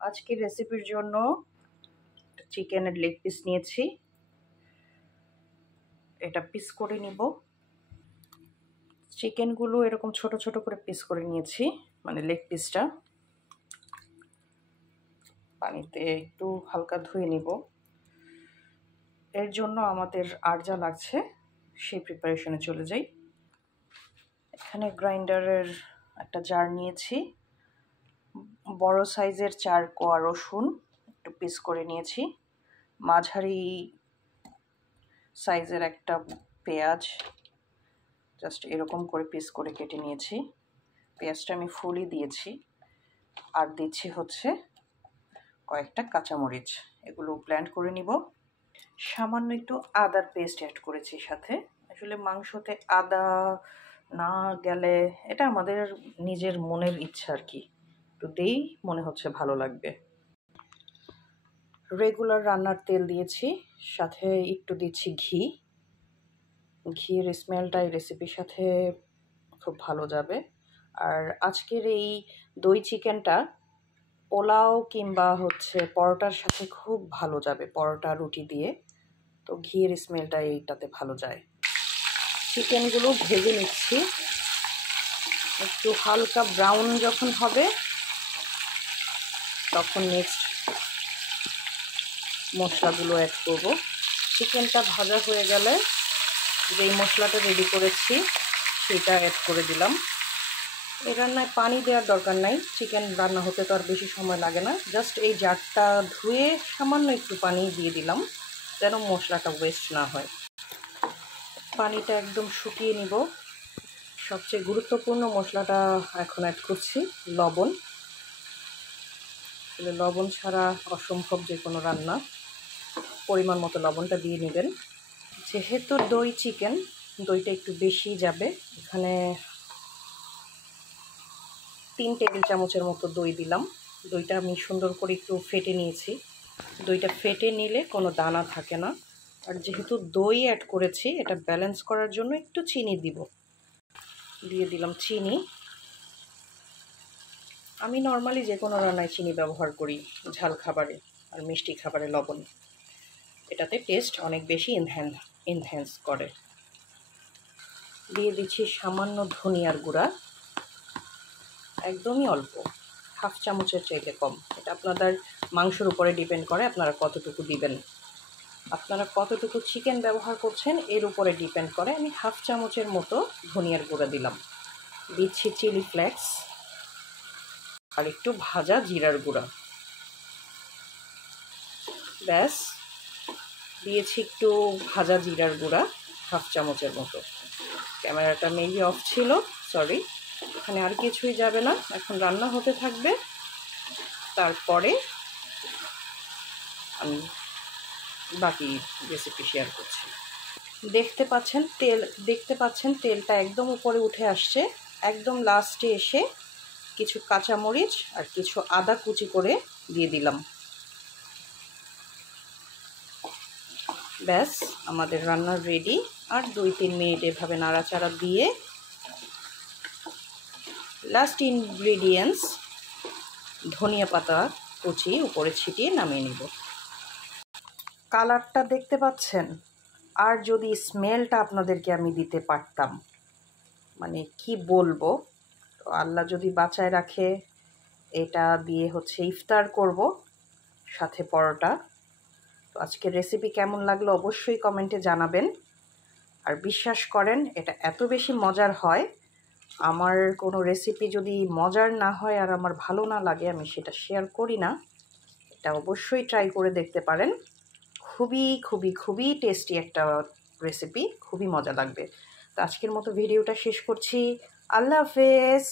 আজকের রেসিপির জন্য চিকেনের লেগ পিস নিয়েছি, এটা পিস করে নিব। চিকেনগুলো এরকম ছোট ছোট করে পিস করে নিয়েছি, মানে লেগ পিসটা পানিতে একটু হালকা ধুয়ে নিব। এর জন্য আমাদের আর যা লাগছে সেই প্রিপারেশনে চলে যাই। এখানে গ্রাইন্ডারের একটা জার নিয়েছি, বড় সাইজের 4 কোয়া রসুন একটু পিস করে নিয়েছি, মাঝারি সাইজের একটা পেঁয়াজ জাস্ট এরকম করে পিস করে কেটে নিয়েছি। পেঁয়াজটা আমি ফুলই দিয়েছি, আর দিচ্ছি হচ্ছে কয়েকটা কাঁচামরিচ, এগুলো ব্লেন্ড করে নিব। সামান্য একটু আদার পেস্ট অ্যাড করেছি সাথে। আসলে মাংসতে আদা না গেলে এটা আমাদের নিজের মনের ইচ্ছা আর কি, একটু দেই মনে হচ্ছে ভালো লাগবে। রেগুলার রান্নার তেল দিয়েছি, সাথে একটু দিচ্ছি ঘি। ঘিয়ের স্মেলটা এই রেসিপির সাথে খুব ভালো যাবে। আর আজকের এই দই চিকেনটা পোলাও কিংবা হচ্ছে পরোটার সাথে খুব ভালো যাবে, পরোটা রুটি দিয়ে। তো ঘিয়ের স্মেলটা এইটাতে ভালো যায়। চিকেনগুলো ভেজে নিচ্ছি, একটু হালকা ব্রাউন যখন হবে তখন নেক্সট মশলাগুলো অ্যাড করব। চিকেনটা ভাজা হয়ে গেলে যেই মশলাটা রেডি করেছি সেটা অ্যাড করে দিলাম। এই রান্নায় পানি দেওয়ার দরকার নাই, চিকেন রান্না হতে তো আর বেশি সময় লাগে না। জাস্ট এই জারটা ধুয়ে সামান্য একটু পানি দিয়ে দিলাম যেন মশলাটা ওয়েস্ট না হয়। পানিটা একদম শুকিয়ে নিব। সবচেয়ে গুরুত্বপূর্ণ মশলাটা এখন অ্যাড করছি, লবণ। লবণ ছাড়া অসম্ভব যে কোনো রান্না। পরিমাণ মতো লবণটা দিয়ে নেবেন। যেহেতু দই চিকেন, দইটা একটু বেশি যাবে। এখানে 3 টেবিল চামচের মতো দই দিলাম। দইটা আমি সুন্দর করে একটু ফেটে নিয়েছি। দইটা ফেটে নিলে কোনো দানা থাকে না। আর যেহেতু দই অ্যাড করেছি, এটা ব্যালেন্স করার জন্য একটু চিনি দিব। দিয়ে দিলাম চিনি। আমি নর্মালি যে কোনো রান্নায় চিনি ব্যবহার করি, ঝাল খাবারে আর মিষ্টি খাবারে লবণ। এটাতে টেস্ট অনেক বেশি এনহ্যান্স করে। দিয়ে দিচ্ছি সামান্য ধনিয়ার গুঁড়া, একদমই অল্প, 1/2 চামচের চাইতে কম। এটা আপনাদের মাংসের উপরে ডিপেন্ড করে আপনারা কতটুকু দিবেন। আপনারা কতটুকু চিকেন ব্যবহার করছেন এর উপরে ডিপেন্ড করে। আমি 1/2 চামচের মতো ধনিয়ার গুঁড়া দিলাম। দিচ্ছি চিলি ফ্লেক্স আর একটু ভাজা জিরার গুঁড়া। ব্যাস, দিয়েছি একটু ভাজা জিরার গুঁড়া 1/2 চামচের মতো। ক্যামেরাটা মেবি অফ ছিল, সরি। এখানে আর কিছুই যাবে না, এখন রান্না হতে থাকবে। তারপরে আমি বাকি রেসিপি শেয়ার করছি। দেখতে পাচ্ছেন তেলটা একদম উপরে উঠে আসছে। একদম লাস্টে এসে কিছু কাঁচামরিচ আর কিছু আদা কুচি করে দিয়ে দিলাম। ব্যাস, আমাদের রান্না রেডি। আর 2-3 মিনিট এভাবে নাড়াচাড়া দিয়ে লাস্ট ইনগ্রেডিয়েন্টস ধনিয়া পাতা কুচি উপরে ছিটিয়ে নামিয়ে নিব। কালারটা দেখতে পাচ্ছেন, আর যদি স্মেলটা আপনাদেরকে আমি দিতে পারতাম, মানে কি বলবো। তো আল্লাহ যদি বাঁচায় রাখে, এটা দিয়ে হচ্ছে ইফতার করব, সাথে পরোটা। তো আজকের রেসিপি কেমন লাগলো অবশ্যই কমেন্টে জানাবেন। আর বিশ্বাস করেন, এটা এত বেশি মজার হয়, আমার কোনো রেসিপি যদি মজার না হয় আর আমার ভালো না লাগে আমি সেটা শেয়ার করি না। এটা অবশ্যই ট্রাই করে দেখতে পারেন। খুবই খুবই খুবই টেস্টি একটা রেসিপি, খুবই মজা লাগবে। তো আজকের মতো ভিডিওটা শেষ করছি। আল্লাহ হাফেজ।